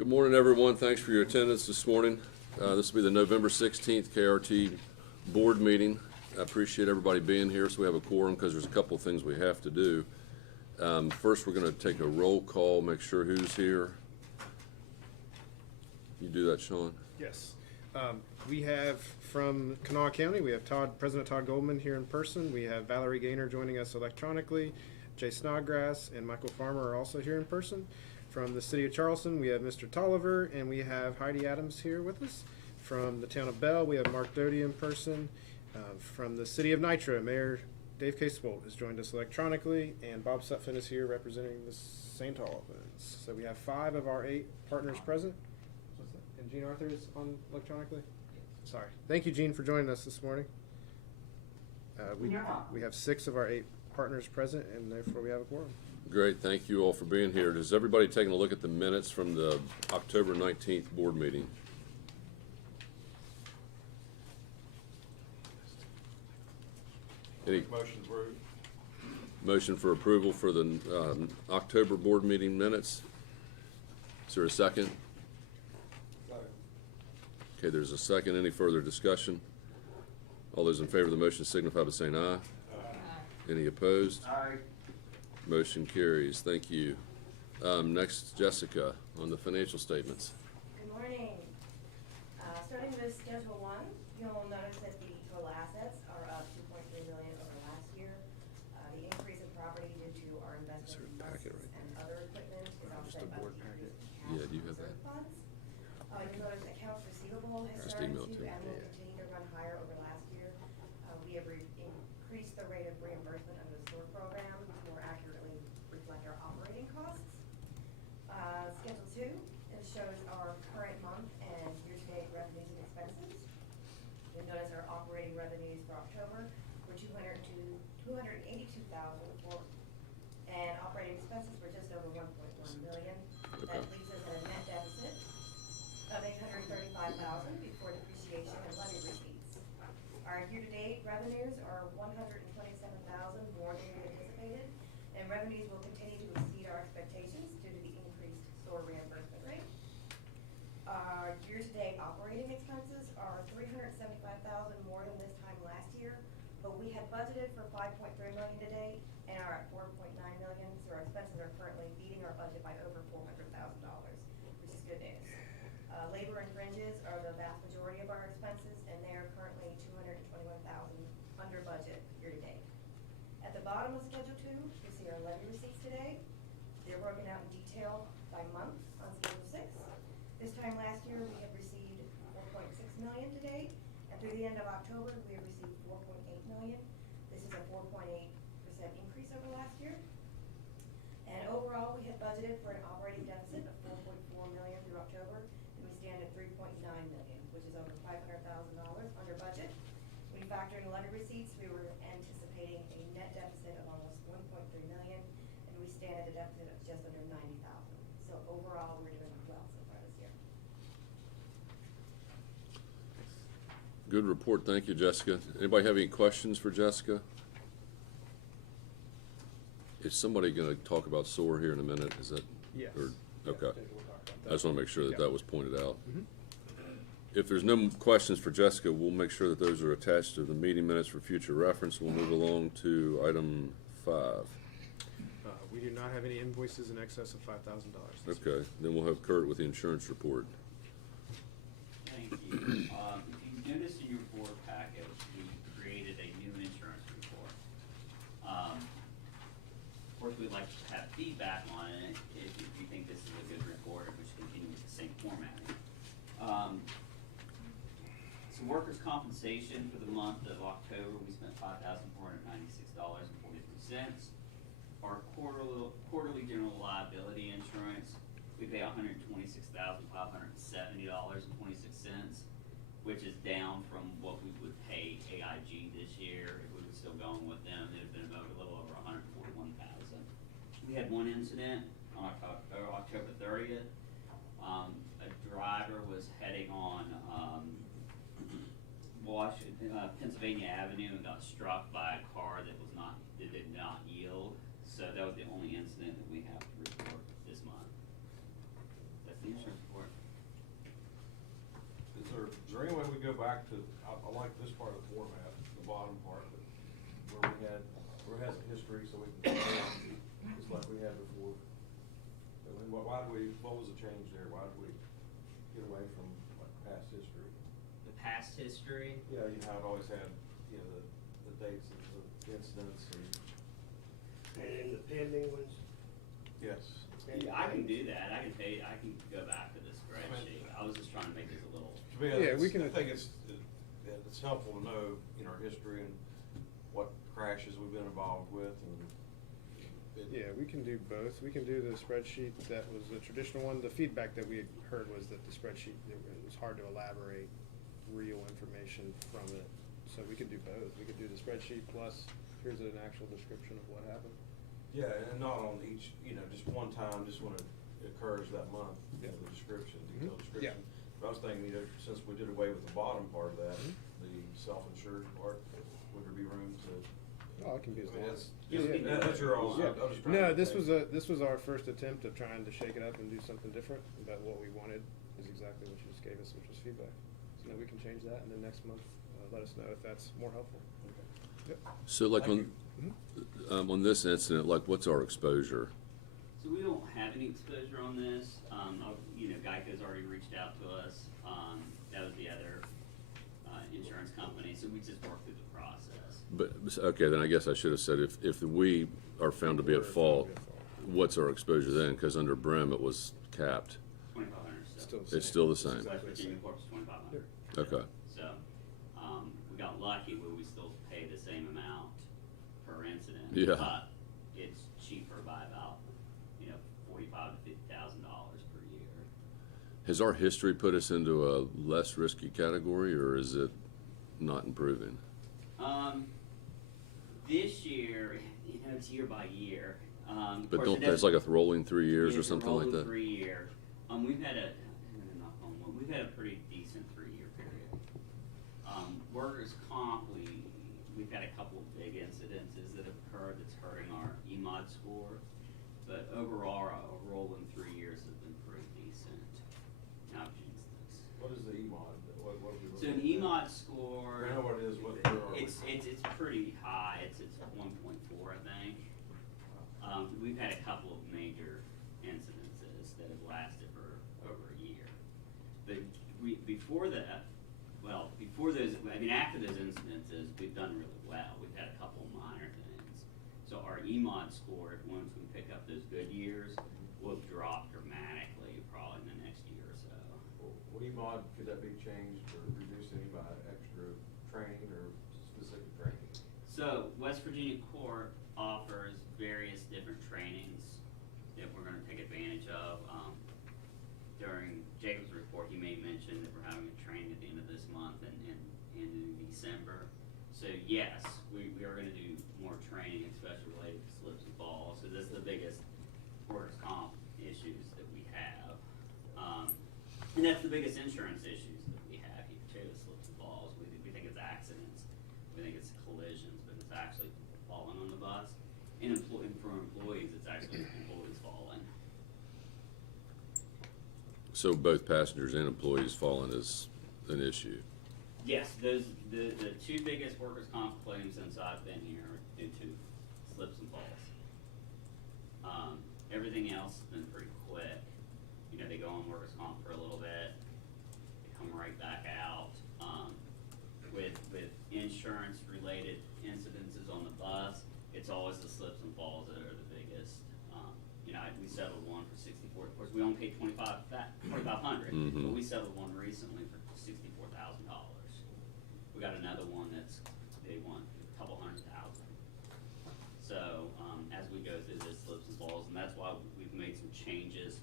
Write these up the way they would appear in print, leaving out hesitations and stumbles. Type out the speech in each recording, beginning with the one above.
Good morning, everyone. Thanks for your attendance this morning. This will be the November 16th KRT board meeting. I appreciate everybody being here, so we have a quorum because there's a couple of things we have to do. First, we're going to take a roll call, make sure who's here. You do that, Sean? Yes. We have from Kanawha County, we have President Todd Goldman here in person. We have Valerie Gaynor joining us electronically. Jay Snodgrass and Michael Farmer are also here in person. From the city of Charleston, we have Mr. Tolliver, and we have Heidi Adams here with us. From the town of Bell, we have Mark Doty in person. From the city of Nitro, Mayor Dave Casebolt has joined us electronically, and Bob Sutphin is here representing the St. Albans. So we have 5 of our 8 partners present. And Gene Arthur is on electronically? Sorry. Thank you, Gene, for joining us this morning. We have 6 of our 8 partners present, and therefore we have a quorum. Great. Thank you all for being here. Has everybody taken a look at the minutes from the October 19th board meeting? Any motion for approval for the October board meeting minutes? Is there a second? Okay, there's a second. Any further discussion? All those in favor of the motion signify by saying aye. Aye. Any opposed? Aye. Motion carries. Thank you. Next, Jessica, on the financial statements. Good morning. Starting with Schedule 1, you'll notice that the total assets are up $2.3 million over last year. The increase in property due to our investment in buses and other equipment is offset by the decrease in cash Yeah, do you have reserve that? funds. You'll notice accounts receivable has Just started email to it to me. and will continue to run higher over last year. We have increased the rate of reimbursement under the SOAR program to more accurately reflect our operating costs. Schedule 2, it shows our current month and year-to-date revenues and expenses. You'll notice our operating revenues for October were $282,000, and operating expenses were just over $1.1 million. Okay. That leaves us at a net deficit of $835,000 before depreciation and levy receipts. Our year-to-date revenues are $127,000 more than we anticipated, and revenues will continue to exceed our expectations due to the increased SOAR reimbursement rate. Our year-to-date operating expenses are $375,000 more than this time last year, but we had budgeted for $5.3 million to date and are at $4.9 million, so our expenses are currently beating our budget by over $400,000, which is good news. Labor and fringes are the vast majority of our expenses, and they are currently $221,000 under budget year-to-date. At the bottom of Schedule 2, you see our levy receipts today. They're broken out in detail by month on Schedule 6. This time last year, we had received $4.6 million to date, and through the end of October, we have received $4.8 million. This is a 4.8% increase over last year. And overall, we had budgeted for an operating deficit of $4.4 million through October, and we stand at $3.9 million, which is over $500,000 under budget. When we factor in levy receipts, we were anticipating a net deficit of almost $1.3 million, and we stand at a deficit of just under $90,000. So overall, we're doing well so far this year. Good report. Thank you, Jessica. Anybody have any questions for Jessica? Is somebody going to talk about SOAR here in a minute? Is that? Yes. Okay. We'll talk about that. I just want to make sure that that was pointed out. Mhm. If there's no questions for Jessica, we'll make sure that those are attached to the meeting minutes for future reference. We'll move along to item 5. We do not have any invoices in excess of $5,000. Okay, then we'll have Kurt with the insurance report. Thank you. If you notice in your board package, we created a new insurance report. Of course, we'd like to have feedback on it if you think this is a good report, or we should continue with the same formatting. So workers' compensation for the month of October, we spent $5,496.43. Our quarterly general liability insurance, we pay $126,570.26, which is down from what we would pay AIG this year. If we were still going with them, it would have been about a little over $141,000. We had one incident on October 30th. A driver was heading on Pennsylvania Avenue and got struck by a car that did not yield. So that was the only incident that we have to report this month. That's the insurance report. there any way we go back to, I like this part of the format, the bottom part, where it has a history, so we can compare just like we had before. I mean, what was the change there? Why did we get away from like past history? The past history, Yeah, you know, it always had, you know, the dates of the incidents and. And the pending ones? Yes. yeah, I can do that, I can go back to the spreadsheet, I was just trying to make this a little. To me, Yeah, we can- I think it's helpful to know, you know, our history and what crashes we've been involved with and. Yeah, we can do both. We can do the spreadsheet that was the traditional one. The feedback that we had heard was that the spreadsheet, it was hard to elaborate real information from it. So we could do both. We could do the spreadsheet plus here's an actual description of what happened. Yeah, and not on each, you know, just one time, just when it occurs that month, you know, Yeah. the description, Mhm. detailed Yeah. description. But I was thinking, you know, since we did away with the bottom part of that, Mhm. the self-insured part, would there be room to? Oh, it can be as I mean, long. that's, Yeah, we can do that's your own, Yeah. I'm just trying No, to this think. was our first attempt of trying to shake it up and do something different, but what we wanted is exactly what you just gave us, which was feedback. So now we can change that, and then next month, let us know if that's more helpful. Yep. So like Thank on this incident, like what's our exposure? So we don't have any exposure on this. You know, Geico's already reached out to us. That was the other insurance company, so we just worked through the process. But, okay, then I guess I should have said if we are found to be at fault, what's our exposure then? Because under Brim, it was capped. 2,500 still. Still It's still the It's same. West exactly the Virginia same. Corp's 2,500. Okay. So, we got lucky where we still pay the same amount per incident. Yeah. But it's cheaper by about, you know, $45,000 to $50,000 per year. Has our history put us into a less risky category, or is it not improving? This year, you know, it's year by year. Of But course, don't, it there's doesn't- like a rolling 3 years or it's a something like rolling that? 3-year. We've had we've had a pretty decent 3-year period. Workers' comp, we've had a couple of big incidences that have occurred that's hurting our EMOD score, but overall, our rolling 3 years has been pretty decent. Now, Jesus. What is the EMOD? What are we So an looking at? EMOD score. I know what it is, where are we? It's pretty high, it's 1.4, I think. We've had a couple of major incidences that have lasted for over a year. But after those incidences, we've done really well. We've had a couple of minor things. So our EMOD score, once we pick up those good years, will drop dramatically probably in the next year or so. What EMOD, could that be changed or reduced any by extra training or specific training? So West Virginia Court offers various different trainings that we're gonna take advantage of. During Jacob's report, he made mention that we're having a training at the end of this month and in December. So yes, we are gonna do more training, especially related to slips and falls, because that's the biggest workers' comp issues that we have. And that's the biggest insurance issues that we have here too, is slips and falls. We think it's accidents, we think it's collisions, but it's actually falling on the bus. And for employees, it's actually employees falling. So both passengers and employees falling is an issue? Yes, the two biggest workers' comp claims since I've been here are due to slips and falls. Everything else has been pretty quick. You know, they go on workers' comp for a little bit, they come right back out. With insurance-related incidences on the bus, it's always the slips and falls that are the biggest. You know, we settled one for 64. Of course, we only paid $2,500, but we settled one recently for $64,000. We got another one they want a couple $100,000. So as we go through this slips and falls, and that's why we've made some changes,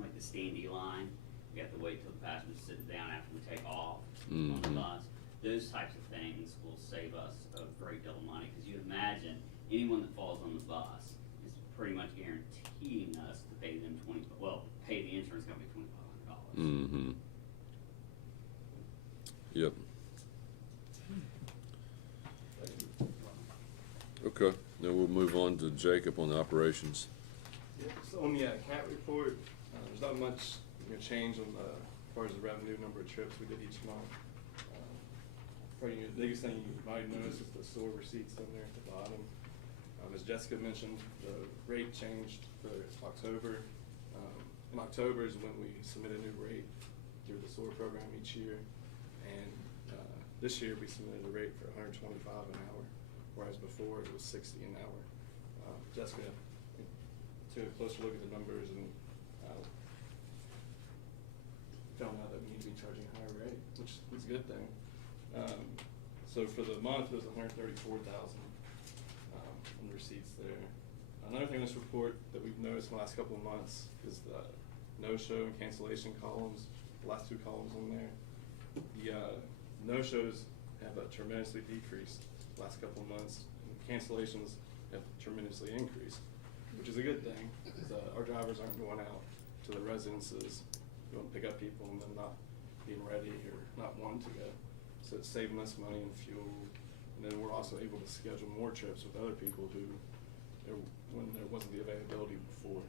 like the standee line. We have to wait till the passenger sits down after we take off on the bus. Those types of things will save us a great deal of money, because you imagine anyone that falls on the bus is pretty much guaranteeing us to pay them pay the insurance company $2,500. Mm-hmm. Yep. Okay, now we'll move on to Jacob on the operations. Yeah, so on the CAT report, there's not much change on as far as the revenue number of trips we did each month. Probably the biggest thing you might notice is the store receipts down there at the bottom. As Jessica mentioned, the rate changed for October. In October is when we submit a new rate through the SOAR program each year. And this year we submitted a rate for $125 an hour, whereas before it was $60 an hour. Jessica took a closer look at the numbers and found out that we need to be charging a higher rate, which is a good thing. So for the month, it was $134,000 in receipts there. Another thing in this report that we've noticed in the last couple of months is the no-show and cancellation columns, the last two columns on there. The no-shows have tremendously decreased the last couple of months, and cancellations have tremendously increased, which is a good thing, because our drivers aren't going out to the residences, going to pick up people and then not being ready or not wanting to go. So it's saving us money and fuel, and then we're also able to schedule more trips with other people when there wasn't the availability before.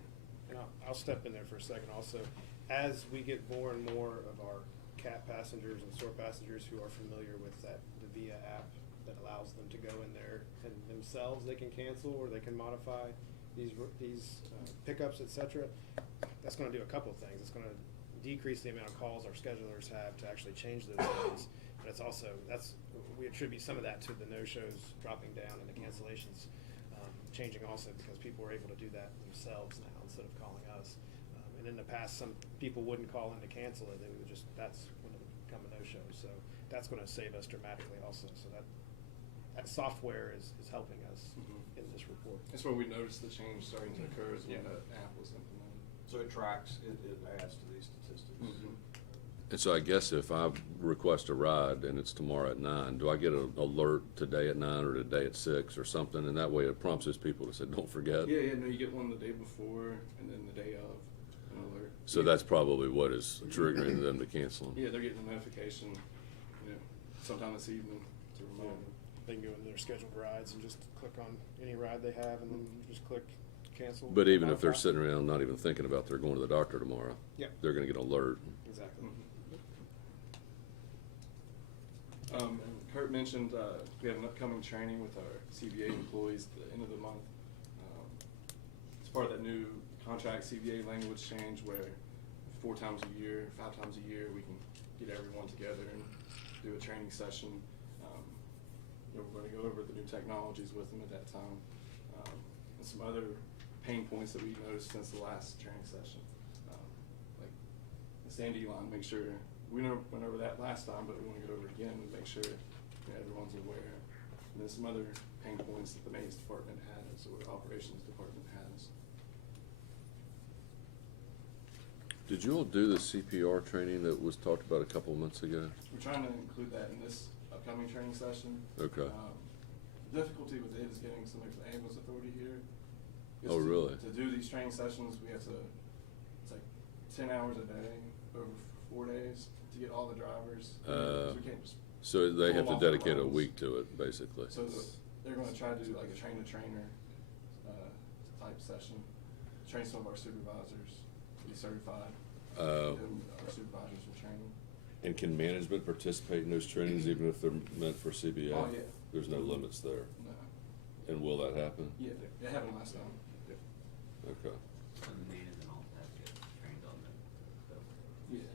And I'll step in there for a second also. As we get more and more of our CAT passengers and SOAR passengers who are familiar with the VIA app that allows them to go in there and themselves they can cancel or they can modify these pickups, etc. That's going to do a couple of things. It's going to decrease the amount of calls our schedulers have to actually change those days. But it's also, we attribute some of that to the no-shows dropping down and the cancellations changing also because people are able to do that themselves now instead of calling us. And in the past, some people wouldn't call in to cancel it. They would just, that's when it would become a no-show. So that's going to save us dramatically also. So that software is helping us in this report. That's where we noticed the change starting to occur is when the app was implemented. So it tracks, it adds to these statistics. And so I guess if I request a ride and it's tomorrow at 9, do I get an alert today at 9 or today at 6 or something? And that way it prompts those people to say, don't forget. Yeah, no, you get one the day before and then the day of, an alert. So that's probably what is triggering them to cancel them. Yeah, they're getting a notification, sometime this evening to remind them. They can go into their scheduled rides and just click on any ride they have and then just click cancel. But even if they're modify. sitting around not even thinking about they're going to the doctor tomorrow, they're going to get an alert. Exactly. And Kurt mentioned we have an upcoming training with our CBA employees at the end of the month. It's part of that new contract CBA language change where 4 times a year, 5 times a year, we can get everyone together and do a training session. We're going to go over the new technologies with them at that time, and some other pain points that we've noticed since the last training session. Like the Sandy line, make sure, we went over that last time, but we want to go over it again and make sure everyone's aware. And then some other pain points that the maintenance department has or operations department has. Did you all do the CPR training that was talked about a couple of months ago? We're trying to include that in this upcoming training session. Okay. The difficulty with it is getting somebody from the ambulance authority here. Oh, really? To do these training sessions, we have to, it's like 10 hours a day over 4 days to get all the drivers. We can't just. So they have to pull them off the dedicate a lines. week to it, basically. So they're going to try to do like a train-the-trainer type session, train some of our supervisors to be certified. And our supervisors will train. And can management participate in those trainings even if they're meant for CBA? Oh, yeah. There's no limits there. No. And will that happen? Yeah, it happened last time. Okay. And the management also has to get trained on the Yeah.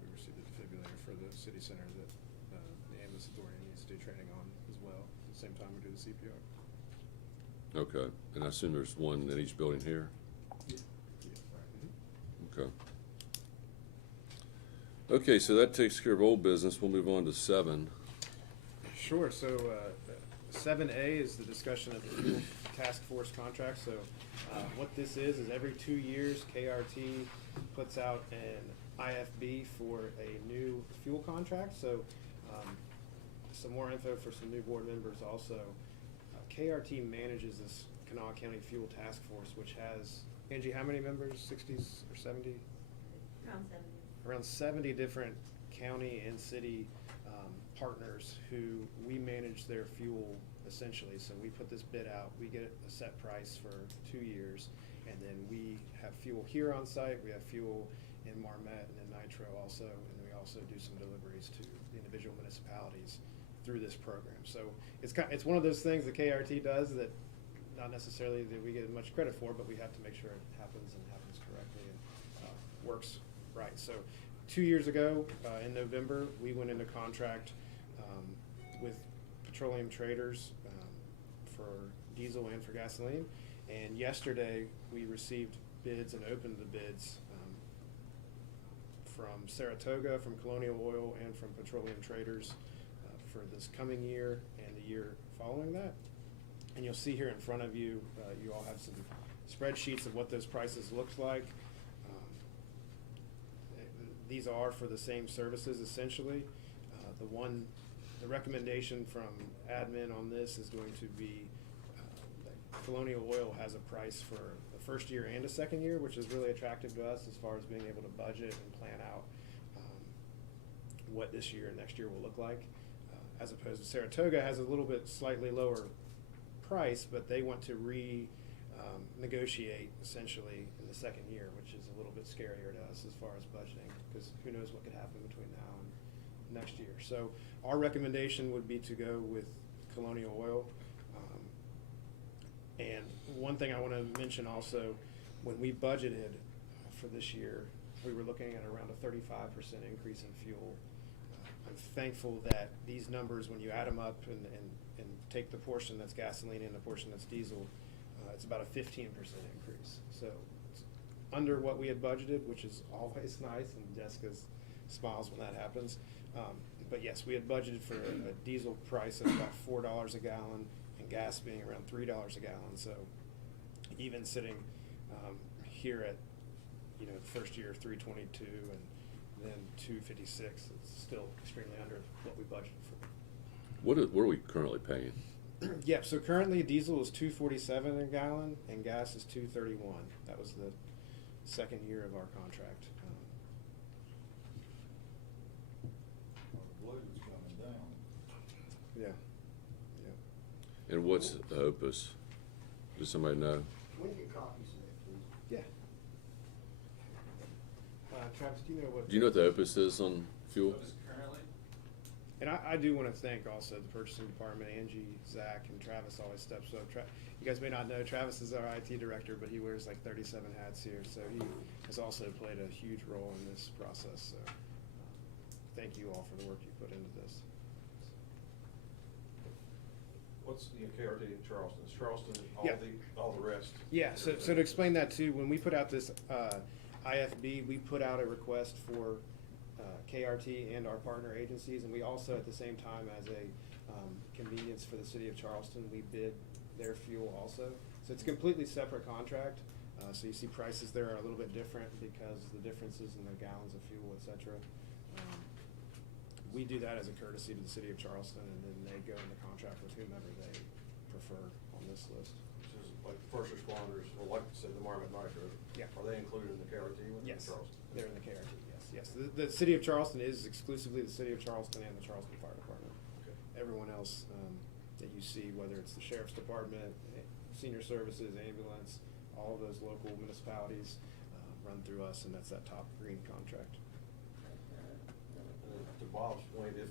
We received a defibrillator for the city center that the ambulance authority needs to do training on as well. At the same time we do the CPR. Okay. And I assume there's one in each building here? Okay. Okay, so that takes care of old business. We'll move on to 7. Sure, so 7A is the discussion of the fuel task force contract. So what this is every 2 years, KRT puts out an IFB for a new fuel contract. So some more info for some new board members also. KRT manages this Kanawha County Fuel Task Force, which has, Angie, how many members, 60s or 70? Around 70. Around 70 different county and city partners who we manage their fuel essentially. So we put this bid out, we get a set price for 2 years, and then we have fuel here on site, we have fuel in Marmet and in Nitro also, and we also do some deliveries to the individual municipalities through this program. So it's one of those things that KRT does that not necessarily that we get much credit for, but we have to make sure it happens and happens correctly and works right. So 2 years ago, in November, we went into contract with petroleum traders for diesel and for gasoline. And yesterday, we received bids and opened the bids from Saratoga, from Colonial Oil, and from petroleum traders for this coming year and the year following that. And you'll see here in front of you, you all have some spreadsheets of what those prices looks like. These are for the same services essentially. The recommendation from admin on this is going to be that Colonial Oil has a price for the first year and a second year, which is really attractive to us as far as being able to budget and plan out what this year and next year will look like. As opposed to Saratoga has a little bit slightly lower price, but they want to negotiate essentially in the second year, which is a little bit scarier to us as far as budgeting, because who knows what could happen between now and next year. So our recommendation would be to go with Colonial Oil. And one thing I want to mention also, when we budgeted for this year, we were looking at around a 35% increase in fuel. I'm thankful that these numbers, when you add them up and take the portion that's gasoline and the portion that's diesel, it's about a 15% increase. So it's under what we had budgeted, which is always nice, and Jessica smiles when that happens. But yes, we had budgeted for a diesel price of about $4 a gallon and gas being around $3 a gallon. So even sitting here at, first year 322 and then 256, it's still extremely under what we budgeted for. What are we currently paying? Yeah, so currently diesel is $2.47 a gallon and gas is $2.31. That was the second year of our contract. Blue's coming down. Yeah. And what's the opus? Does somebody know? When you copies of that, please? Yeah. Travis, do you know what? Do you know what the opus is on fuel? Currently? And I do want to thank also the purchasing department, Angie, Zach, and Travis always steps up. You guys may not know, Travis is our IT director, but he wears like 37 hats here, so he has also played a huge role in this process. So thank you all for the work you put into this. What's the KRT in Charleston? Is Charleston Yeah. all the rest? Yeah, so to explain that too, when we put out this IFB, we put out a request for KRT and our partner agencies, and we also at the same time, as a convenience for the city of Charleston, we bid their fuel also. So it's a completely separate contract. So you see prices there are a little bit different because the differences in the gallons of fuel, et cetera. We do that as a courtesy to the city of Charleston, and then they go into contract with whomever they prefer on this list. So it's like first responders, or like say the Marmot Nitro. Yeah. Are they included in the KRT one? Yes, Charleston? they're in the KRT, yes. The city of Charleston is exclusively the city of Charleston and the Charleston Fire Department. Okay. Everyone else that you see, whether it's the sheriff's department, senior services, ambulance, all of those local municipalities run through us, and that's that top green contract. To Bob's point, if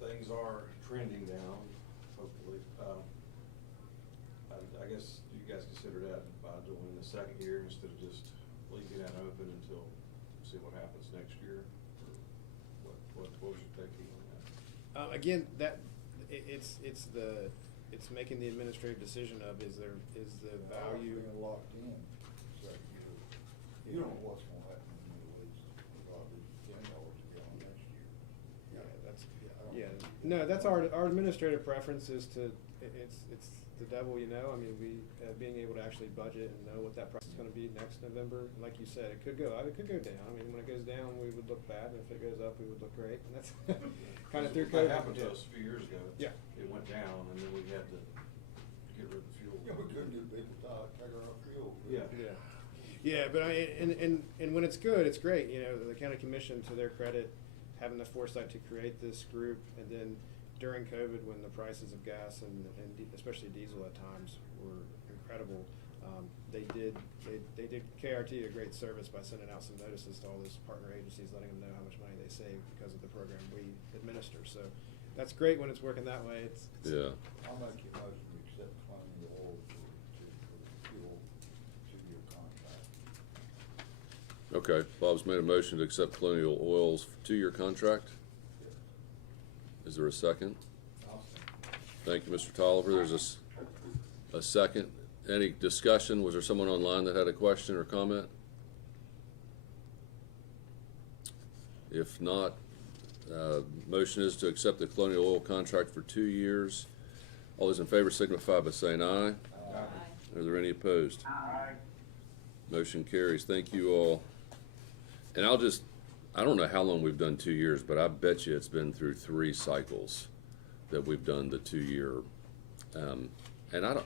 things are trending down, hopefully, I guess you guys consider that by doing the second year instead of just leaving that open until see what happens next year. Or what was your thinking on that? Again, it's making the administrative decision of is the value. Being locked in, so you don't know what's gonna happen in the Middle East, probably $10 a gallon next year. No, that's our administrative preference is to, it's the devil, I mean, being able to actually budget and know what that price is gonna be next November. Like you said, it could go down. I mean, when it goes down, we would look bad, and if it goes up, we would look great, and that's kinda through COVID. That happened to us a few years ago. Yeah. It went down, and then we had to get rid of the fuel. Yeah, we couldn't get people to take our fuel. Yeah. Yeah, but and when it's good, it's great. The county commission, to their credit, having the foresight to create this group, and then during COVID, when the prices of gas and especially diesel at times were incredible, they did KRT a great service by sending out some notices to all those partner agencies, letting them know how much money they save because of the program we administer. So That's great when it's working that way. It's Yeah. I'll make you motion to accept Colonial Oil for the fuel 2-year contract. Okay, Bob's made a motion to accept Colonial Oil's 2-year contract. Is there a second? I'll second. Thank you, Mr. Tolliver. There's a second. Any discussion? Was there someone online that had a question or comment? If not, motion is to accept the Colonial Oil contract for 2 years. All those in favor signify by saying aye. Are there any opposed? Aye. Motion carries. Thank you all. And I don't know how long we've done 2 years, but I bet you it's been through 3 cycles that we've done the 2-year. And I don't,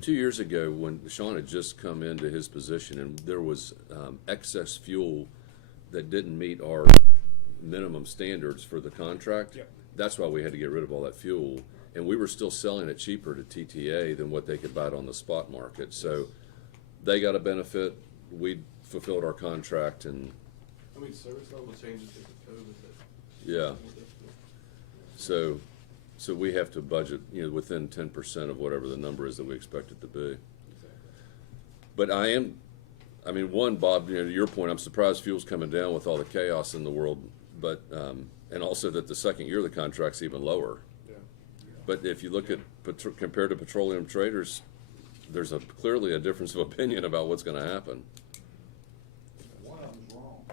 2 years ago when Sean had just come into his position and there was excess fuel that didn't meet our minimum standards for the contract. Yep. That's why we had to get rid of all that fuel. And we were still selling it cheaper to TTA than what they could buy it on the spot market. So they got a benefit. We fulfilled our contract, and I mean, service level changes with COVID. yeah. So we have to budget, within 10% of whatever the number is that we expect it to be. Exactly. But one, Bob, to your point, I'm surprised fuel's coming down with all the chaos in the world, but, and also that the second year of the contract's even lower. yeah. But if you look at, compared to petroleum traders, there's clearly a difference of opinion about what's gonna happen. One of them's wrong.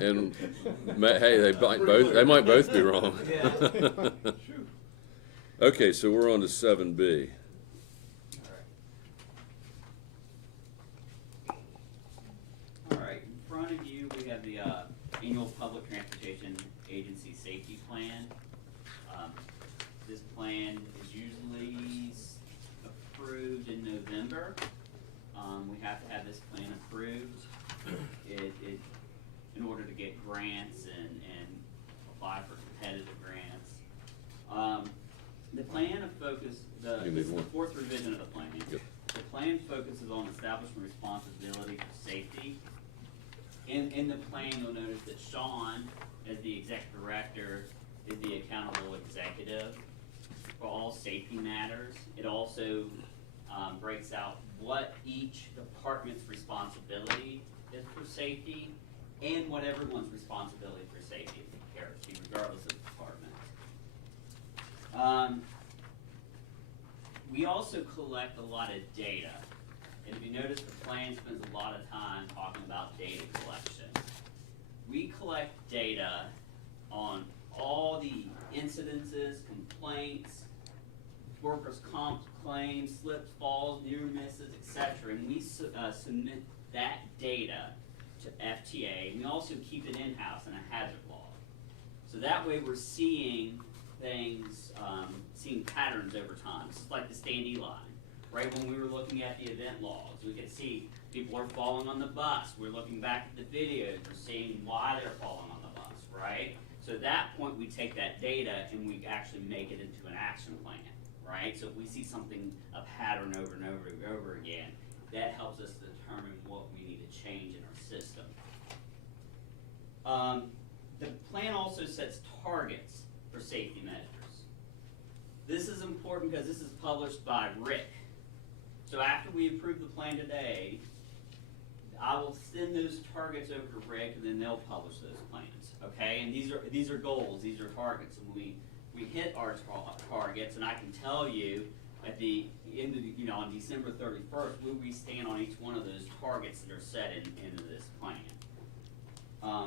And hey, they might both be wrong. Yeah. Okay, so we're on to 7B. All right, in front of you, we have the annual Public Transportation Agency Safety Plan. This plan is usually approved in November. We have to have this plan approved in order to get grants and apply for competitive grants. The plan of focus, You need this is the one. 4th revision of the plan. Yep. The plan focuses on establishing responsibility for safety. In the plan, you'll notice that Sean, as the executive director, is the accountable executive for all safety matters. It also breaks out what each department's responsibility is for safety and what everyone's responsibility for safety is at KRT, regardless of the department. We also collect a lot of data. And if you notice, the plan spends a lot of time talking about data collection. We collect data on all the incidences, complaints, workers' comp claims, slips, falls, near misses, etc. And we submit that data to FTA. And we also keep it in-house in a hazard log. So that way we're seeing things, seeing patterns over time. This is like the standee line. Right when we were looking at the event logs, we could see people are falling on the bus. We're looking back at the videos. We're seeing why they're falling on the bus, right? So at that point, we take that data and we actually make it into an action plan, right? So if we see something, a pattern over and over and over again, that helps us determine what we need to change in our system. The plan also sets targets for safety measures. This is important because this is published by Rick. So after we approve the plan today, I will send those targets over to Rick, and then they'll publish those plans. Okay, and these are goals, these are targets, and we hit our targets, and I can tell you at the end of on December 31st where we stand on each one of those targets that are set into this plan.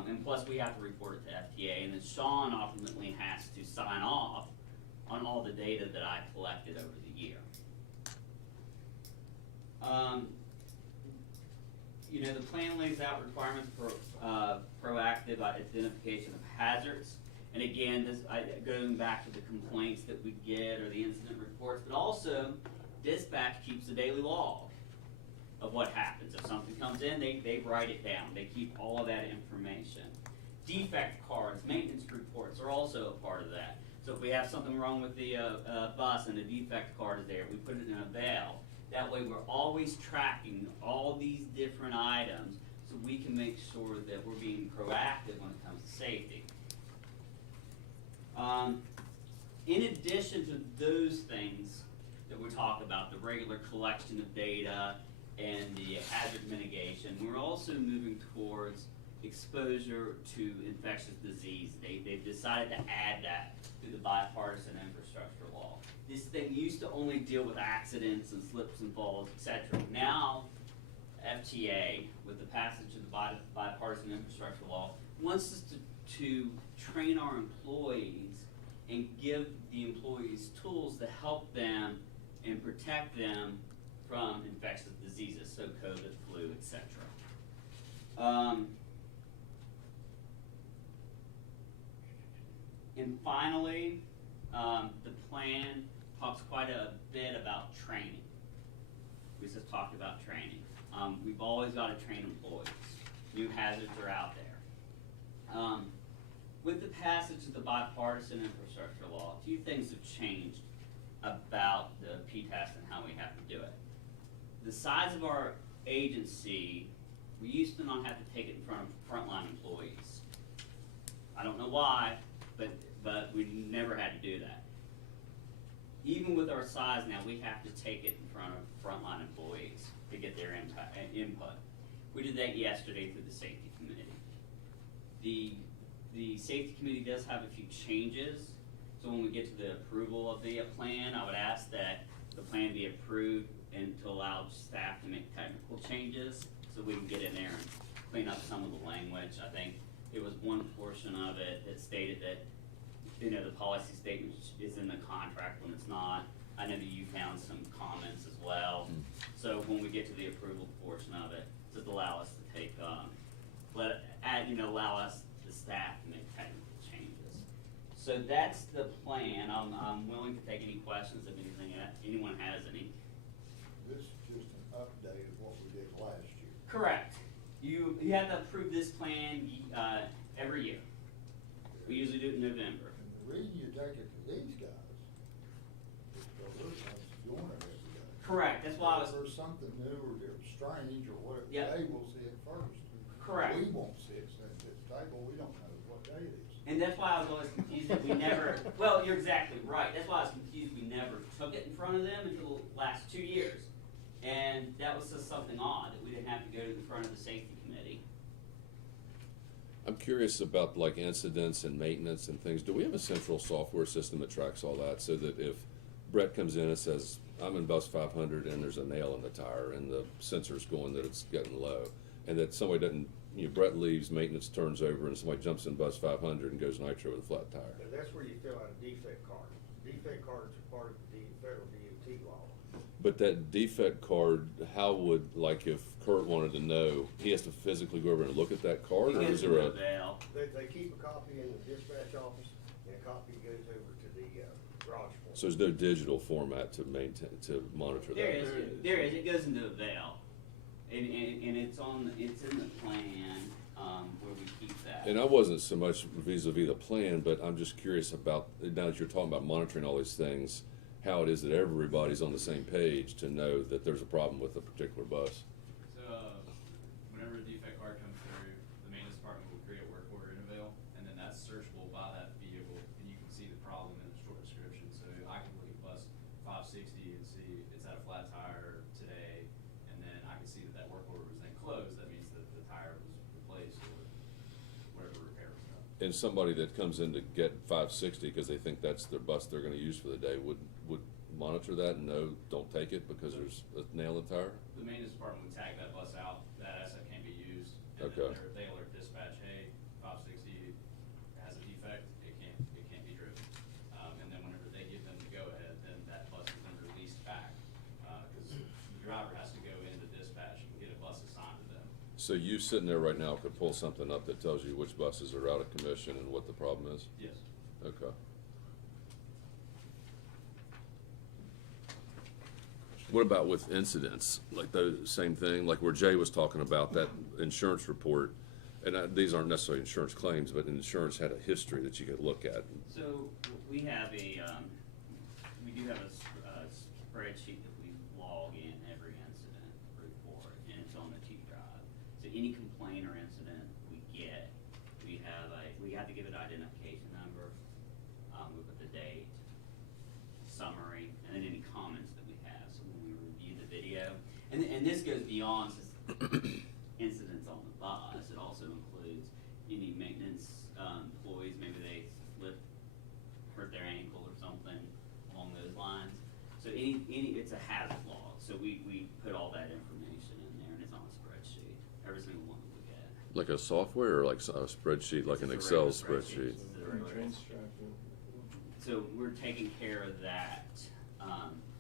And plus, we have to report it to FTA, and then Sean ultimately has to sign off on all the data that I collected over the year. The plan lays out requirements for proactive identification of hazards. And again, this going back to the complaints that we get or the incident reports, but also dispatch keeps a daily log of what happens. If something comes in, they write it down. They keep all of that information. Defect cards, maintenance reports are also a part of that. So if we have something wrong with the bus and the defect card is there, we put it in a veil. That way we're always tracking all these different items so we can make sure that we're being proactive when it comes to safety. In addition to those things that we talk about, the regular collection of data and the hazard mitigation, we're also moving towards exposure to infectious disease. They've decided to add that to the bipartisan infrastructure law. This thing used to only deal with accidents and slips and falls, etc. Now, FTA, with the passage of the bipartisan infrastructure law, wants us to train our employees and give the employees tools to help them and protect them from infectious diseases, so COVID, flu, etc. And finally, the plan talks quite a bit about training. We just talked about training. We've always got to train employees. New hazards are out there. With the passage of the bipartisan infrastructure law, a few things have changed about the PTAS and how we have to do it. The size of our agency, we used to not have to take it in front of frontline employees. I don't know why, but we never had to do that. Even with our size now, we have to take it in front of frontline employees to get their input. We did that yesterday through the safety committee. The safety committee does have a few changes, so when we get to the approval of the plan, I would ask that the plan be approved and to allow staff to make technical changes so we can get in there and clean up some of the language. I think it was one portion of it that stated that, you know, the policy statement is in the contract when it's not. I know that you found some comments as well. So when we get to the approval portion of it, just allow us to take, allow us, the staff, to make technical changes. So that's the plan. I'm willing to take any questions if anyone has any. This is just an update of what we did last year. Correct. You have to approve this plan every year. We usually do it in November. And the reason you take it to these guys is because they're not doing it every day. Correct. That's why I was. If there's something new or strange or whatever, Yep. they will see it first. Correct. We won't see it since it's table, we don't know what day it is. And that's why I was always confused that we never, well, you're exactly right. That's why I was confused we never took it in front of them until the last 2 years. And that was just something odd, that we didn't have to go to the front of the safety committee. I'm curious about like incidents and maintenance and things. Do we have a central software system that tracks all that so that if Brett comes in and says, I'm in bus 500 and there's a nail in the tire and the sensor's going that it's getting low, and that somebody doesn't, Brett leaves, maintenance turns over, and somebody jumps in bus 500 and goes nitro with a flat tire? And that's where you fill out a defect card. Defect cards are part of the federal DOT law. But that defect card, how would, like if Kurt wanted to know, he has to physically go over and look at that card, or It is gets there to a? Vail. They keep a copy in the dispatch office, and a copy goes over to the garage. So there's no digital format to maintain, to monitor that? There is, it goes into a Vail. And it's in the plan, where we keep that. And I wasn't so much vis-a-vis the plan, but I'm just curious about, now that you're talking about monitoring all these things, how it is that everybody's on the same page to know that there's a problem with a particular bus. So, whenever a defect card comes through, the maintenance department will create a work order in Avail, and then that's searchable by that vehicle, and you can see the problem in a short description. So I can look at bus 560 and see it's at a flat tire today, and then I can see that work order was then closed. That means that the tire was replaced or whatever repair was done. And somebody that comes in to get 560 because they think that's their bus they're gonna use for the day would monitor that and know, don't take it because there's a nail in the tire? The maintenance department would tag that bus out, that asset can't be used, and Okay. then they alert dispatch, hey, 560 has a defect, it can't be driven. And then whenever they give them the go-ahead, then that bus is then released back, because the driver has to go into dispatch and get a bus assigned to them. So you sitting there right now could pull something up that tells you which buses are out of commission and what the problem is? Yes. Okay. What about with incidents, like the same thing, like where Jay was talking about that insurance report, and these aren't necessarily insurance claims, but insurance had a history that you could look at. So we have we do have a spreadsheet that we log in every incident report, and it's on the T drive. So any complaint or incident we get, we have to give it identification number, we put the date, summary, and then any comments that we have, so when we review the video, and this goes beyond just incidents on the bus, it also includes any maintenance, employees, maybe they slipped, hurt their ankle or something along those lines. So any, it's a hazard log, so we put all that information in there, and it's on a spreadsheet, every single one that we get. Like a software or like a spreadsheet, like an It's Excel a regular spreadsheet. spreadsheet? It's a regular- Trains tracking. So we're taking care of that,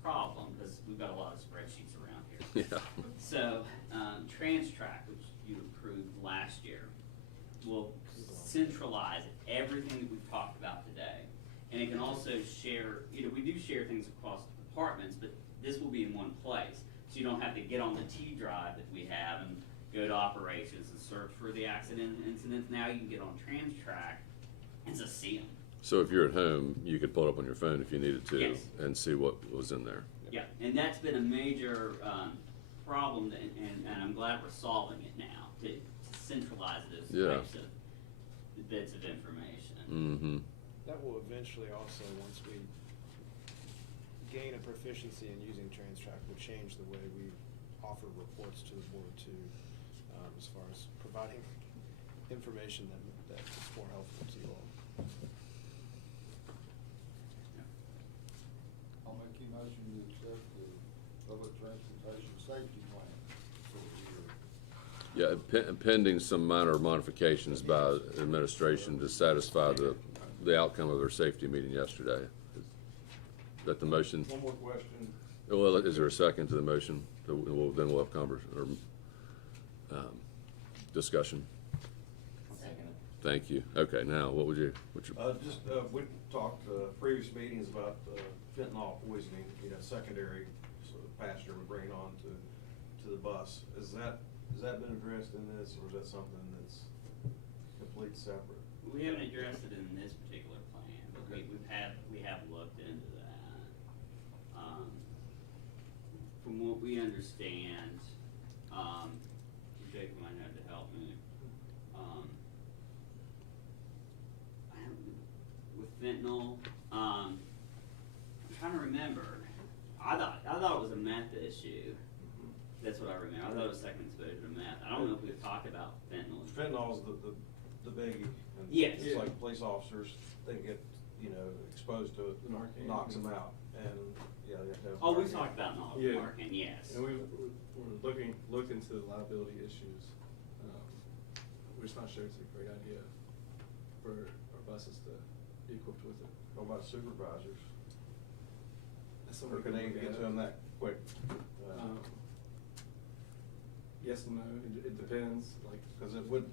problem, because we've got a lot of spreadsheets around here. Yeah. So, TransTrack, which you approved last year, will centralize everything that we've talked about today. And it can also share, we do share things across departments, but this will be in one place. So you don't have to get on the T drive that we have and go to operations and search for the accident incidents. Now you can get on TransTrack and just see them. So if you're at home, you could pull it up on your phone if you needed to Yes. and see what was in there. Yeah, and that's been a major problem, and I'm glad we're solving it now, to centralize those Yeah. types of bits of information. Mm-hmm. That will eventually also, once we gain a proficiency in using TransTrack, will change the way we offer reports to the board too, as far as providing information that is more helpful to you all. I'll make a motion to accept the public transportation safety plan for the year. Yeah, pending some minor modifications by administration to satisfy the outcome of their safety meeting yesterday. Is that the motion? One more question. Well, is there a second to the motion? Then we'll have discussion. Thank you. Okay, now, what's your, We talked, previous meetings about, fentanyl poisoning, secondary, so the passenger would bring it on to the bus. Has that been addressed in this, or is that something that's complete separate? We haven't addressed it in this particular plan, but Okay. we have looked into that. From what we understand, Jake might have to help me. With fentanyl, I'm trying to remember. I thought it was a meth issue. That's what I remember. I thought it was second exposure to meth. I don't know if we've talked about fentanyl. Fentanyl's the biggie. And Yes. It's like police officers, they get, exposed to it, Narcan. knocks them out, and, yeah, they have to have. Oh, we've Narcan. talked about Yeah. Narcan, yes. And we're looked into the liability issues. We're just not sure it's a great idea for our buses to be equipped with it. What about supervisors? That's Or something can we they look get at. to them that quick? Yes and no, it depends, like. Because it would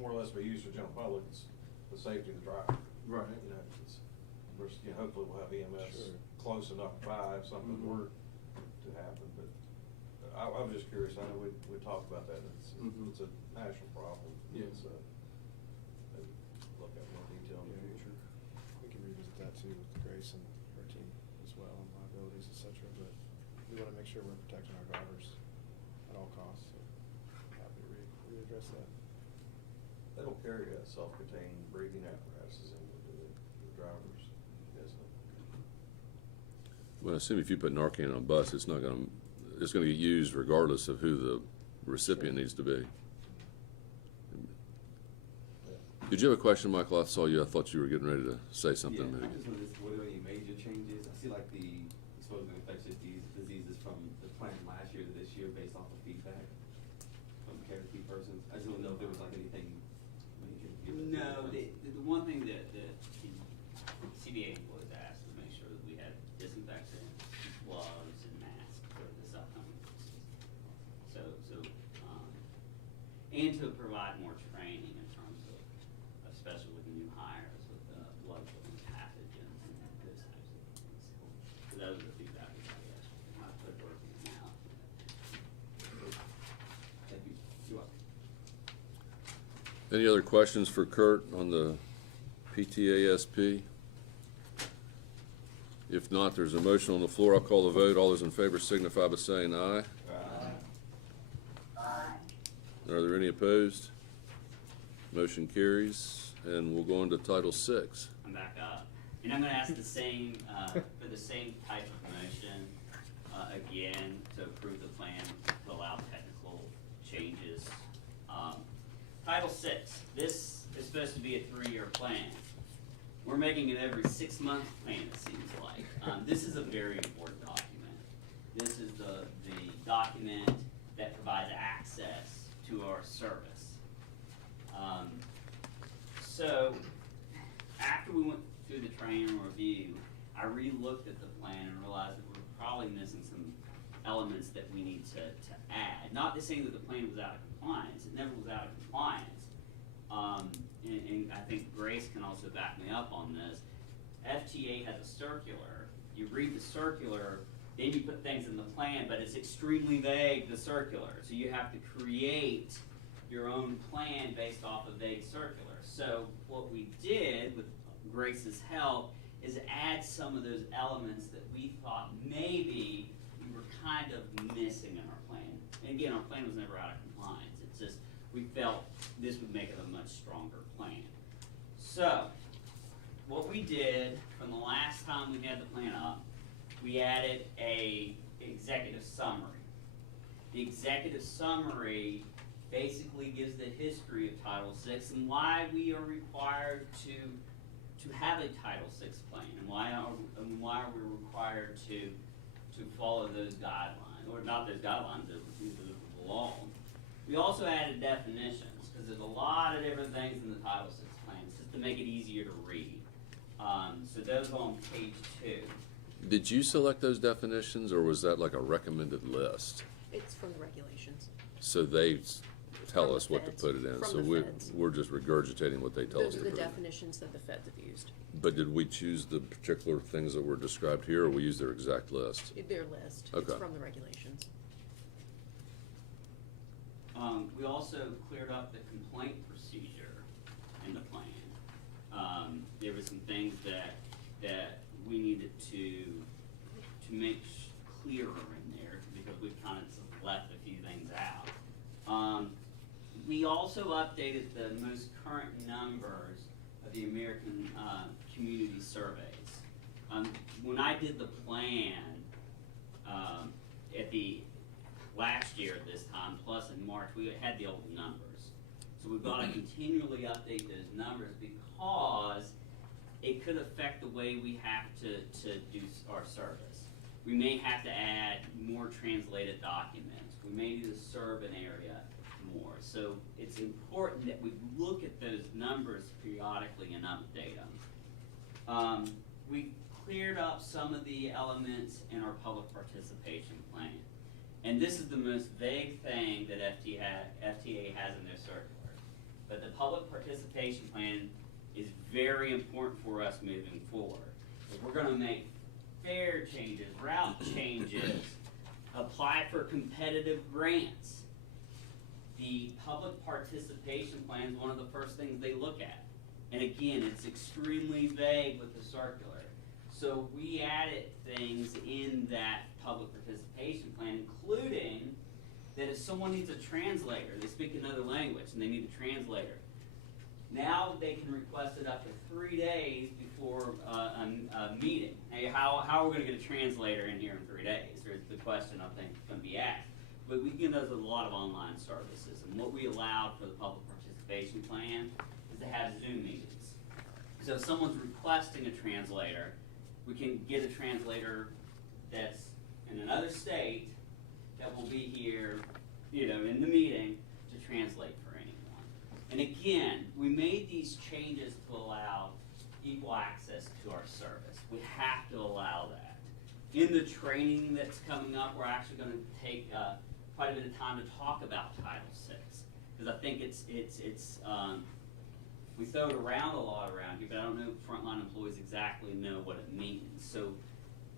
more or less be used for general public, it's the safety of the driver. Right. Hopefully we'll have EMS Sure. close enough by if something Mhm. were to happen, but I was just curious, I know we talked about that, Mhm. it's a national problem. Yeah. It's, maybe look at more detail in the Yeah. future. We can revisit that too with Grace and her team as well, on liabilities, et cetera, but we wanna make sure we're protecting our drivers at all costs, so happy to readdress that. They don't carry self-contained breathing apparatuses in the drivers, isn't it? well, I assume if you put Narcan on a bus, it's gonna get used regardless of who the recipient needs to be. Did you have a question, Michael? I saw you. I thought you were getting ready to say something. Yeah, Maybe. I just noticed, were there any major changes? I see like the exposure to infectious diseases from the plan last year to this year based off of feedback from KRT persons. I just don't know if there was like anything major. No, the one thing that the CBA employees asked to make sure that we had disinfectant, gloves, and masks for this upcoming season. So, and to provide more training in terms of, especially with the new hires, with blood-borne pathogens and those types of things. So that was the feedback we got yesterday. I put working now. Thank you. You're welcome. Any other questions for Kurt on the PTASP? If not, there's a motion on the floor. I'll call the vote. All those in favor signify by saying aye. Aye. Are there any opposed? Motion carries, and we'll go into Title VI. I'm back up. And I'm gonna ask the same, for the same type of motion, again, to approve the plan to allow technical changes. Title VI, this is supposed to be a 3-year plan. We're making it every 6-month plan, it seems like. This is a very important document. This is the document that provides access to our service. So, after we went through the training review, I re-looked at the plan and realized that we're probably missing some elements that we need to add. Not to say that the plan was out of compliance, it never was out of compliance. And I think Grace can also back me up on this. FTA has a circular, you read the circular, then you put things in the plan, but it's extremely vague, the circular. So you have to create your own plan based off of vague circular. So what we did with Grace's help is add some of those elements that we thought maybe we were kind of missing in our plan. And again, our plan was never out of compliance. It's just, we felt this would make it a much stronger plan. So, what we did from the last time we had the plan up, we added a executive summary. The executive summary basically gives the history of Title VI and why we are required to have a Title VI plan and why are we required to follow those guidelines, or not those guidelines, the law. We also added definitions because there's a lot of different things in the Title VI plan, just to make it easier to read. So those are on page 2. Did you select those definitions, or was that like a recommended list? It's from the regulations. So they tell From the us what to feds. put it in, From so the feds. we're just regurgitating what they tell us Those to are the put it in. definitions that the feds have used. But did we choose the particular things that were described here, or we use their exact list? Their list. It's Okay. from the regulations. We also cleared up the complaint procedure in the plan. There were some things that we needed to make clearer in there because we kind of left a few things out. We also updated the most current numbers of the American Community Surveys. When I did the plan at the last year at this time, plus in March, we had the old numbers. So we've got to continually update those numbers because it could affect the way we have to do our service. We may have to add more translated documents. We may need to serve an area more. So it's important that we look at those numbers periodically and update them. We cleared up some of the elements in our public participation plan. And this is the most vague thing that FTA has in their circular. But the public participation plan is very important for us moving forward. If we're gonna make fare changes, route changes, apply for competitive grants, the public participation plan is one of the first things they look at. And again, it's extremely vague with the circular. So we added things in that public participation plan, including that if someone needs a translator, they speak another language and they need a translator, now they can request it up to 3 days before a meeting. Hey, how are we going to get a translator in here in 3 days? There's the question I think is going to be asked. But we can do a lot of online services, and what we allowed for the public participation plan is to have Zoom meetings. So if someone's requesting a translator, we can get a translator that's in another state that will be here, in the meeting to translate for anyone. And again, we made these changes to allow equal access to our service. We have to allow that. In the training that's coming up, we're actually going to take quite a bit of time to talk about Title VI, because I think it's we throw it around a lot around here, but I don't know if frontline employees exactly know what it means. So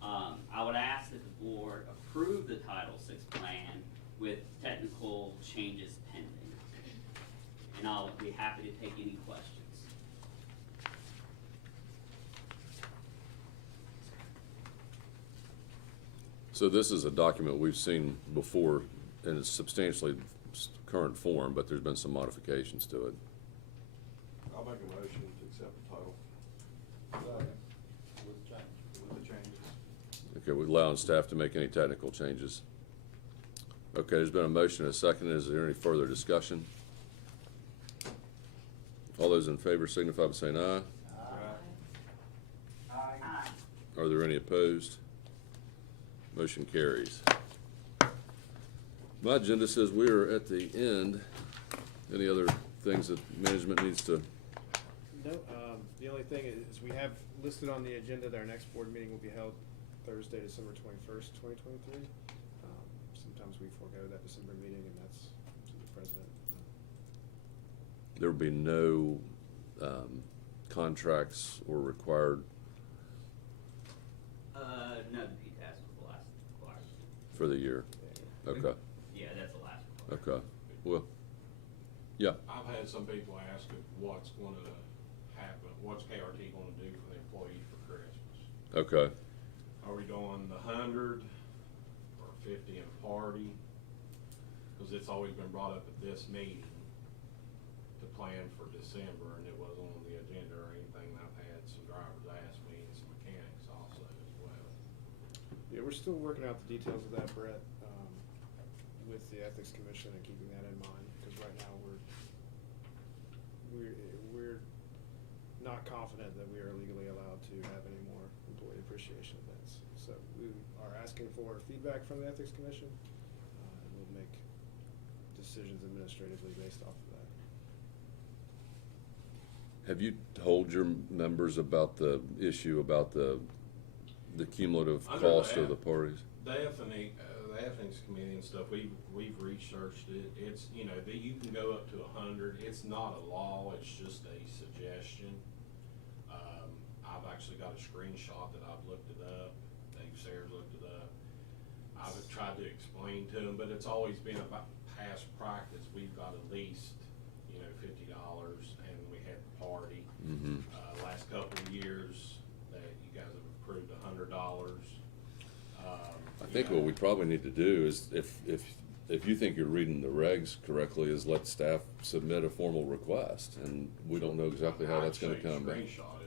I would ask that the board approve the Title VI plan with technical changes pending. And I'll be happy to take any questions. So this is a document we've seen before, and it's substantially current form, but there's been some modifications to it. I'll make a motion to accept the title With change. with the changes. Okay, we're allowing staff to make any technical changes. Okay, there's been a motion and a second. Is there any further discussion? All those in favor signify by saying aye. Aye. Are there any opposed? Motion carries. My agenda says we are at the end. Any other things that management needs to? No, the only thing is we have listed on the agenda that our next board meeting will be held Thursday, December 21st, 2023. Sometimes we forego that December meeting, and that's to the president. There will be no contracts or required No, the PTAS was the last required. for the year. Okay, Yeah, that's the last required. okay. Well, yeah, I've had some people ask if what's gonna happen, what's KRT gonna do for the employees for Christmas? okay. Are we doing the 100 or 50 in a party? Cause it's always been brought up at this meeting to plan for December, and it wasn't on the agenda or anything. I've had some drivers ask me, and some mechanics also as well. Yeah, we're still working out the details of that, Brett, with the Ethics Commission and keeping that in mind, because right now we're not confident that we are legally allowed to have any more employee appreciation events. So we are asking for feedback from the Ethics Commission, and we'll make decisions administratively based off of that. Have you told your members about the issue about the cumulative Under cost of that, the parties? The ethics committee and stuff, we've researched it. It's, you know, you can go up to 100. It's not a law, it's just a suggestion. I've actually got a screenshot that I've looked it up. Dave Sayers looked it up. I've tried to explain to them, but it's always been about past practice. We've got at least, you know, $50, and we had the party. Mm-hmm. Last couple of years that you guys have approved $100. I think what we probably need to do is, if you think you're reading the regs correctly, is let staff submit a formal request, and we don't know exactly how that's gonna come back. Screenshot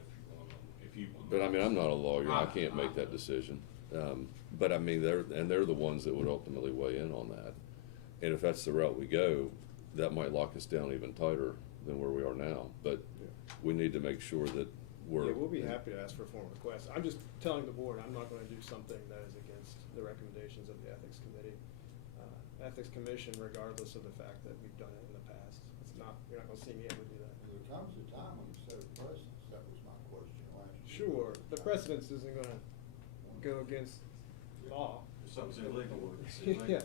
if you want. But I mean, I'm not a lawyer, I can't make that decision. But I mean, they're the ones that would ultimately weigh in on that. And if that's the route we go, that might lock us down even tighter than where we are now. But Yeah. we need to make sure that we're. Yeah, we'll be happy to ask for a formal request. I'm just telling the board, I'm not gonna do something that is against the recommendations of the Ethics Committee. Ethics Commission, regardless of the fact that we've done it in the past, you're not gonna see me ever do that. There comes a time when you set a precedence, that was my question last year. Sure, the precedence isn't gonna go against law. If something's illegal, it's illegal.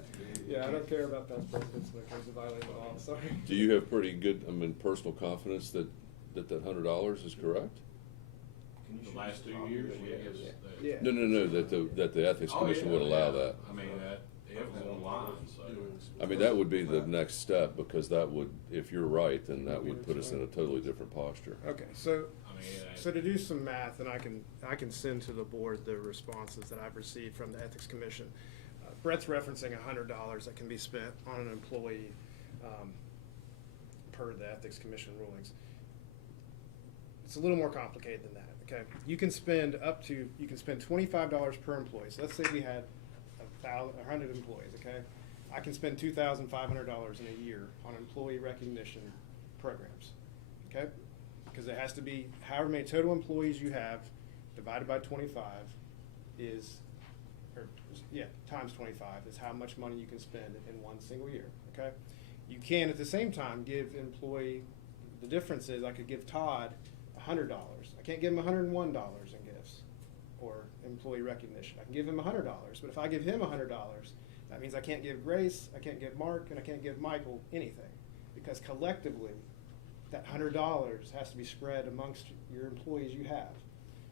Yeah, I don't care about past precedents when it comes to violating the law, sorry. Do you have pretty good, personal confidence that $100 is correct? The last 2 years, yes. Yeah. No, that the Ethics Oh, Commission yeah, would allow yeah. that. I mean, it was online, so. I mean, that would be the next step, because that would, if you're right, then that would put us in a totally different posture. Okay, so, I mean, so to do some math, and I can send to the board the responses that I've received from the Ethics Commission. Brett's referencing $100 that can be spent on an employee, per the Ethics Commission rulings. It's a little more complicated than that, okay? You can spend $25 per employee. So let's say we had 100 employees, okay? I can spend $2,500 in a year on employee recognition programs, okay? Because it has to be however many total employees you have divided by 25 times 25 is how much money you can spend in one single year, okay? You can, at the same time, give employee, the difference is I could give Todd $100. I can't give him $101 in gifts or employee recognition. I can give him $100, but if I give him $100, that means I can't give Grace, I can't give Mark, and I can't give Michael anything, because collectively, that $100 has to be spread amongst your employees you have.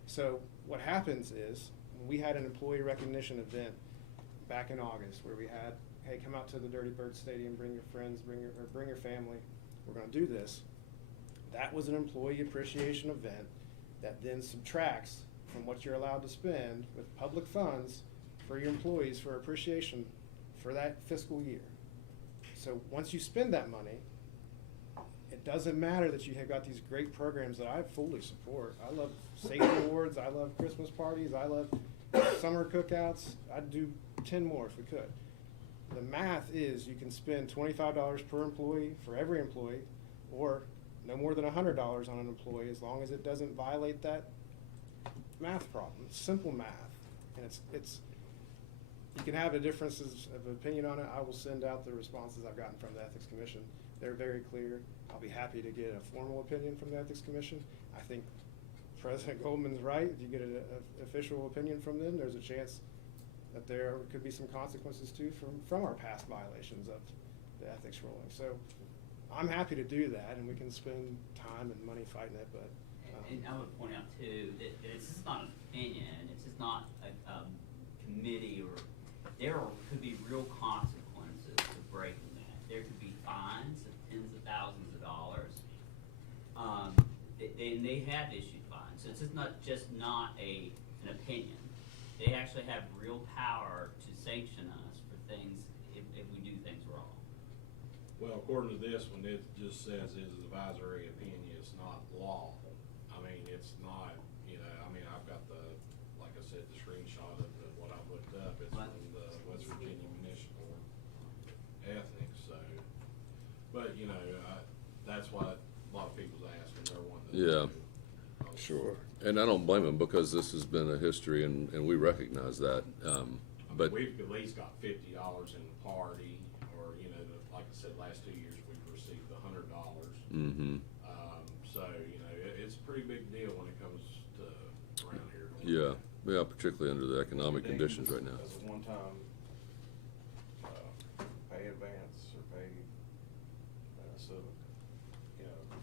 So what happens is, when we had an employee recognition event back in August, where we had, hey, come out to the Dirty Bird Stadium, bring your friends, bring your family, we're gonna do this. That was an employee appreciation event that then subtracts from what you're allowed to spend with public funds for your employees for appreciation for that fiscal year. So once you spend that money, it doesn't matter that you have got these great programs that I fully support. I love safety awards, I love Christmas parties, I love summer cookouts. I'd do 10 more if we could. The math is you can spend $25 per employee for every employee, or no more than $100 on an employee, as long as it doesn't violate that math problem. It's simple math, and it's you can have a differences of opinion on it. I will send out the responses I've gotten from the Ethics Commission. They're very clear. I'll be happy to get a formal opinion from the Ethics Commission. I think President Goldman's right. If you get an official opinion from them, there's a chance that there could be some consequences too from our past violations of the ethics ruling. So I'm happy to do that, and we can spend time and money fighting it, but. And I would point out too, that it's just not an opinion, it's just not a committee, or there could be real consequences to breaking that. There could be fines of tens of thousands of dollars. And they have issued fines, so it's just not an opinion. They actually have real power to sanction us for things if we do things wrong. Well, according to this one, it just says it's advisory opinion, it's not law. I mean, it's not, I've got like I said, the screenshot of what I looked up. It's What? from the West Virginia Municipal Ethics, so. But, that's what a lot of people's asking, they're wanting to. Yeah. Sure. And I don't blame them, because this has been a history, and we recognize that. But We've at least got $50 in the party, or, like I said, last 2 years, we've received $100. mm-hmm. So, it's a pretty big deal when it comes to around here. Yeah, particularly under the economic conditions right now. As a one-time, pay advance or pay,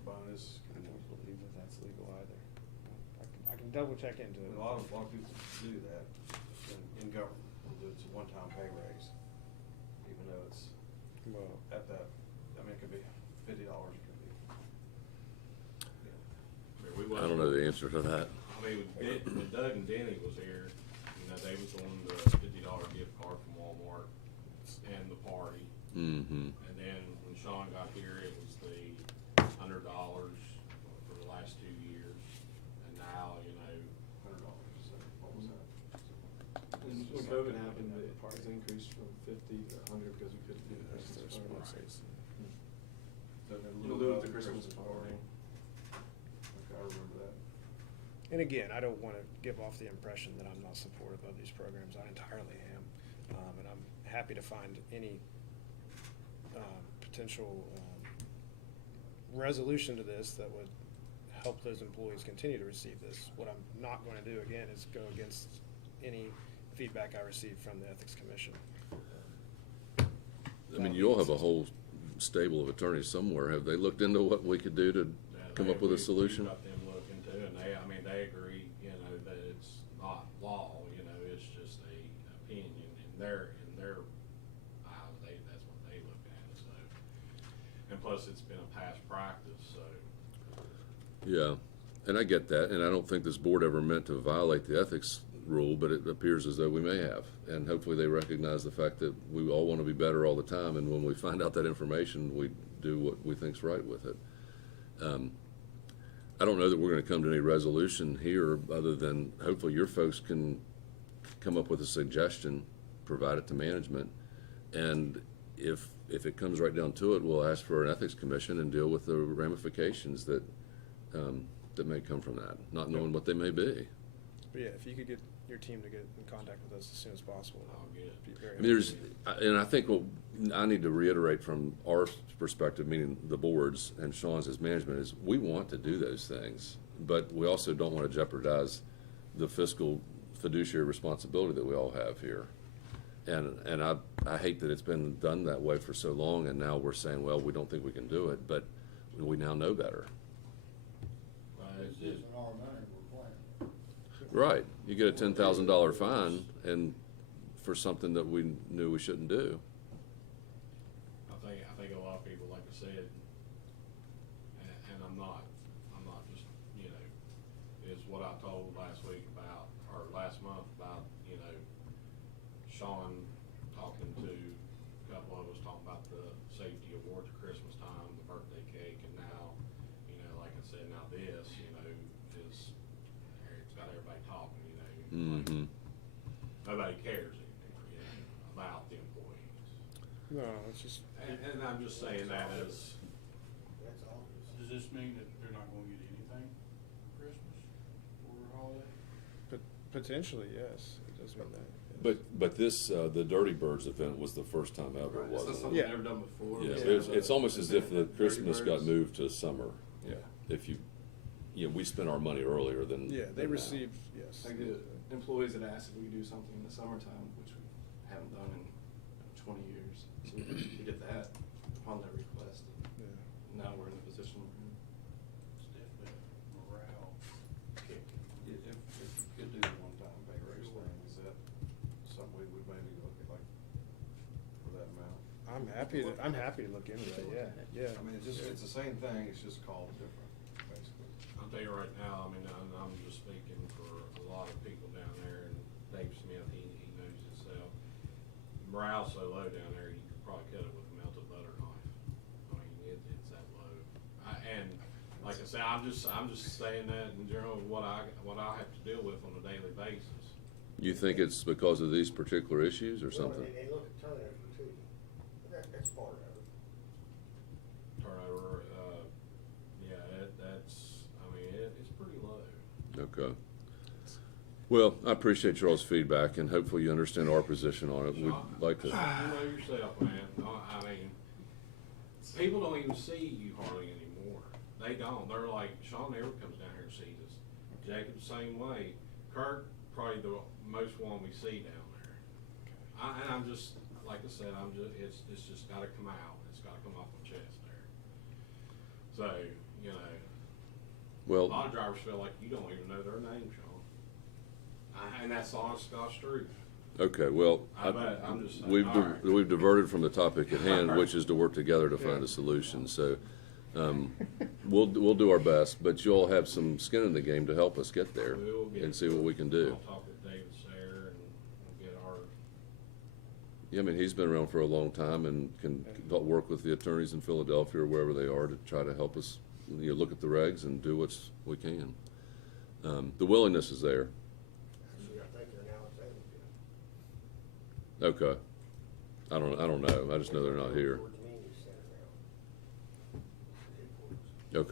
bonus. I don't believe that that's legal either. I can double check into it. A lot of people do that in government. It's a one-time pay raise, even though it's Well, at that, it could be $50, it could be. I don't know the answer to that. When Doug and Denny was here, they was on the $50 gift card from Walmart and the party. Mm-hmm. And then when Sean got here, it was the $100 for the last 2 years. And now, $100, so what was that? When COVID happened, the parties increased from 50 to 100 because we couldn't do the Christmas party. In lieu of the Christmas party. Okay, I remember that. and again, I don't want to give off the impression that I'm not supportive of these programs. I entirely am, and I'm happy to find any potential resolution to this that would help those employees continue to receive this. What I'm not going to do, again, is go against any feedback I received from the Ethics Commission. I mean, you all have a whole stable of attorneys somewhere. Have they looked into what we could do to come up with a solution? We've got them looking too, and they agree, that it's not law, it's just a opinion in their eyes, that's what they look at, so. And plus, it's been a past practice, so. Yeah, and I get that, and I don't think this board ever meant to violate the ethics rule, but it appears as though we may have. And hopefully they recognize the fact that we all want to be better all the time, and when we find out that information, we do what we think's right with it. I don't know that we're going to come to any resolution here, other than hopefully your folks can come up with a suggestion, provide it to management, and if it comes right down to it, we'll ask for an ethics commission and deal with the ramifications that that may come from that, not knowing what they may be. But yeah, if you could get your team to get in contact with us as soon as possible. I'll get it. Be very I mean, and I think what I need to reiterate from our perspective, meaning the boards and Sean's as management, is we want to do those things, but we also don't want to jeopardize the fiscal fiduciary responsibility that we all have here. And I hate that it's been done that way for so long, and now we're saying, well, we don't think we can do it, but we now know better. It's just an our money we're playing. Right. You get a $10,000 fine and for something that we knew we shouldn't do. I think a lot of people, like I said, and I'm not just, is what I told last week about, or last month about, Sean talking to a couple of us, talking about the safety this, you know, is, it's got everybody talking, you know. Mm-hmm. Nobody cares anymore, you know, about the employees. No, it's just, And I'm just saying that as, That's obvious. Does this mean that they're not gonna get anything for Christmas or holiday? potentially, yes, it does mean that. yes. But this, the Dirty Birds event was the first time ever, Right, it's not wasn't something it? Yeah. we've never done before. Yeah, Yeah. it's almost as if the Dirty Christmas got Birds. moved to summer. Yeah. If you, we spent our money earlier than. Yeah, they than now. received, yes. Like the employees had asked if we could do something in the summertime, which we haven't done in 20 years. So we did that upon their request. Yeah. And now we're in the position we're in. It's definitely morale kick. if you could do the one-time pay raise thing, is that something we would maybe look at, like, for that amount? I'm happy to look into that, yeah. I mean, it's the same thing, it's just called different, basically. I'll tell you right now, I mean, I'm just speaking for a lot of people down there, and Dave Smith, he knows himself. Morale's so low down there, you could probably cut it with a melted butter knife. I mean, it's that low. And like I said, I'm just saying that in general, what I have to deal with on a daily basis. You think it's because of these particular issues or Well, something? and look at turnover too. That's part of it. Turnover, yeah, that's, I mean, it's pretty low. Okay. Well, I appreciate y'all's feedback, and hopefully you understand our position on it. We'd like to. You know yourself, man. I mean, people don't even see you hardly anymore. They don't. They're like, Sean never comes down here and sees us. Jacob the same way. Kurt, probably the most one we see down there. And I'm just, like I said, it's just gotta come out. It's gotta come off my chest there. So, you know, a Well, lot of drivers feel like you don't even know their name, Sean. And that's the honest God's truth. okay, well, I'm just saying, we've, all right. we've diverted from the topic at hand, which is to work together to find a solution. So, we'll do our best, but you'll have some skin in the game to help us get there We will get and see what we can do. I'll talk with David Sayer and we'll get our, Yeah, I mean, he's been around for a long time and can work with the attorneys in Philadelphia or wherever they are to try to help us, look at the regs and do what we can. The willingness is there. Actually, I think they're now in Salem. Okay. I don't know. I just know they're not here. Towards Meany Center now. Headquarters. Okay.